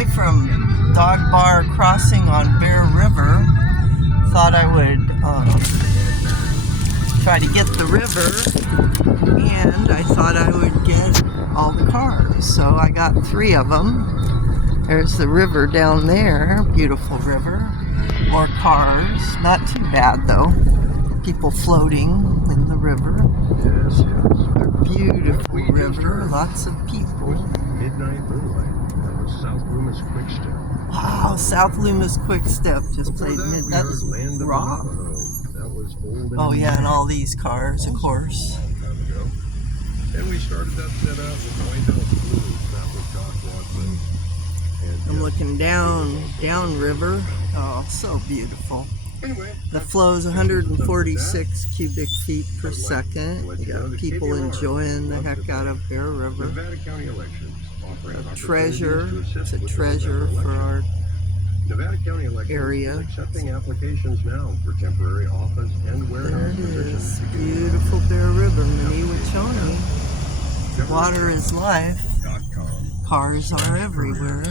Hi from Dog Bar Crossing on Bear River. Thought I would try to get the river, and I thought I would get all the cars. So I got 3 of them. There's the river down there, beautiful river. More cars, not too bad though. People floating in the river. Yes. A beautiful river, lots of people. Midnight Moonlight. That was South Loomis Quick Step. Wow, South Loomis Quick Step just Before played that, we That's heard Land of the rock. Navajo. That was old. Oh yeah, and all these cars, of course. A long time ago. And we started that set out with White House Blues. That was Doc Watson. And I'm looking down river. Oh, so beautiful. anyway, The flow is 146 cubic feet per second. You got people enjoying the heck out of Bear River. Nevada County Elections offering A opportunities treasure. to assist It's a with the treasure November for election. our Nevada County Elections area. is accepting applications now for temporary office and There warehouse it positions. is. Beautiful Bear River, Minnewachuny. Water is life. .com/. Cars are everywhere.